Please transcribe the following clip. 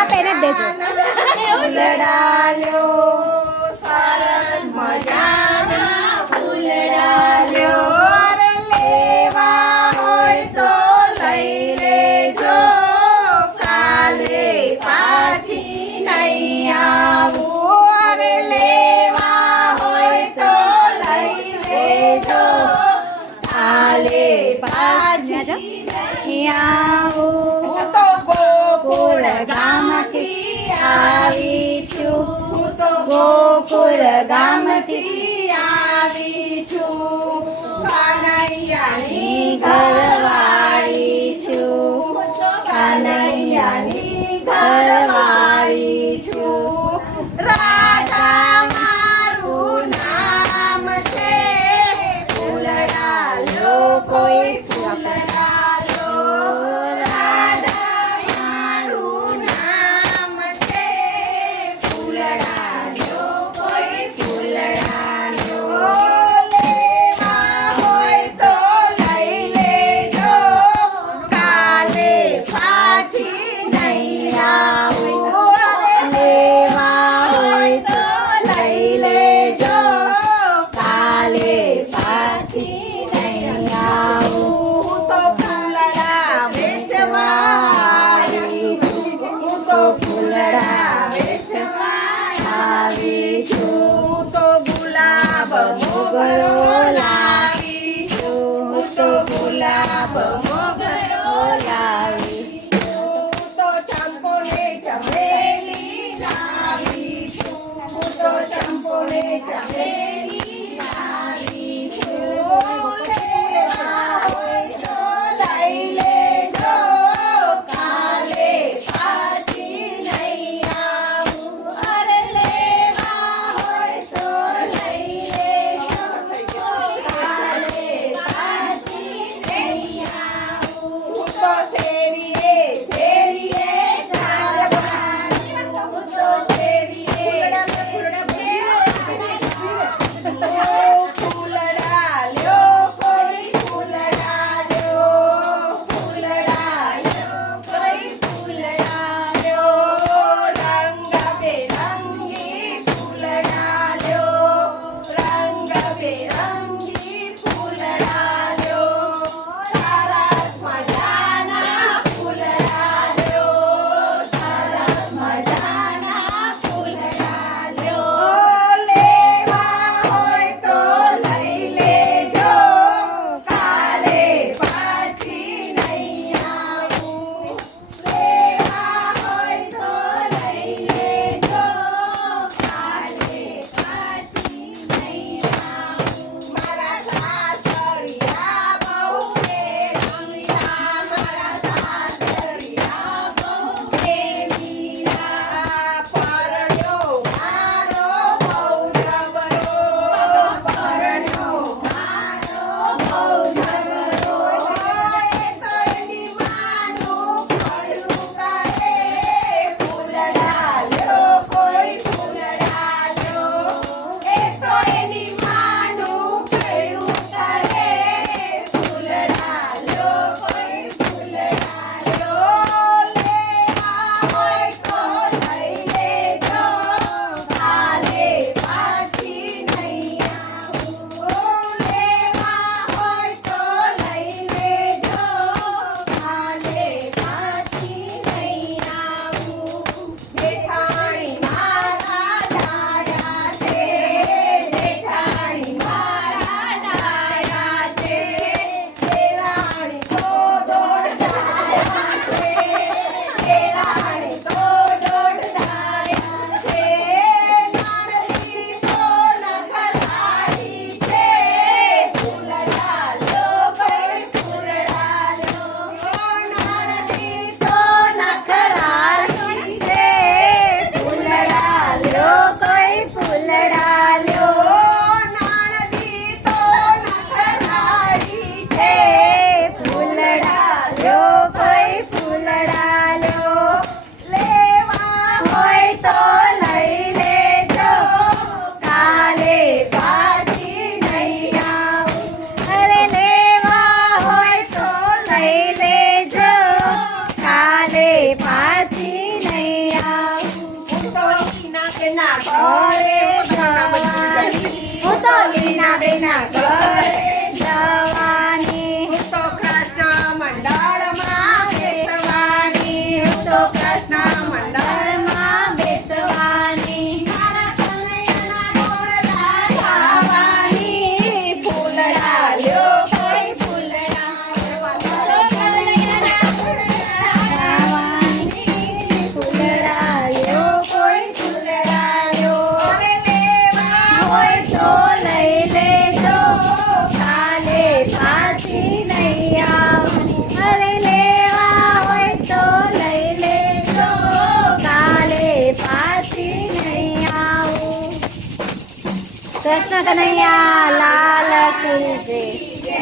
આપે ને દેજો ફૂલડાલ્યો સરસ મજાના ફૂલડાલ્યો અરે લેવા હોય તો લઈ લેજો કાલે પાછી નહીં આવું અરે લેવા હોય તો લઈ લેજો કાલે પાછી નહીં આવું હું તો ગોકુળ ગામથી આવી છું હું તો ગોકુળ ગામથી આવી છું કાનૈયાની ઘરવાળી છું કાનૈયાની ઘરવાળી છું રાધા મારું નામ છે ફૂલડાલો કોઈ ફૂલડાલો રાધા મારું નામ છે ફૂલડાલો કોઈ ફૂલડાલો લેવા હોય તો લઈ લેજો કાલે પાછી નહીં આવું લેવા હોય તો લઈ લેજો કાલે પાછી નહીં આવું હું તો ફૂલડા વેચવાળી છું હું તો ફૂલડા વેચવા આવી છું હું તો ગુલાબ મોગરો લાવી છું હું તો ગુલાબ મોગરો લાવી છું હું તો ચંપો ને ચમેલી લાવી છું હું તો ચંપો ને ચમેલી લાવી છું લેવા હોય તો લઈ લેજો કાલે પાછી નહીં આવું અરે લેવા હોય તો લઈ લેજો કાલે પાછી નહીં આવું હું તો શેરીએ ચાલવાની હું તો શેરીએ ઘરે જવાની હું તો લીનાબેનના ઘરે જવાની હું તો કૃષ્ણ મંડળમાં બેસવાની હું તો કૃષ્ણ મંડળમાં બેસવાની મારા કનૈયાના ઘોડલા ખાવાની ફૂલડા લ્યો કોઈ ફૂલડા ખાવાની ફૂલડા લ્યો કોઈ ફૂલડા લ્યો હવે લેવા હોય તો લઈ લેજો કાલે પાછી નહીં આવવાની અરે લેવા હોય તો લઈ લેજો કાલે પાછી નહીં આવું કૃષ્ણ કનૈયા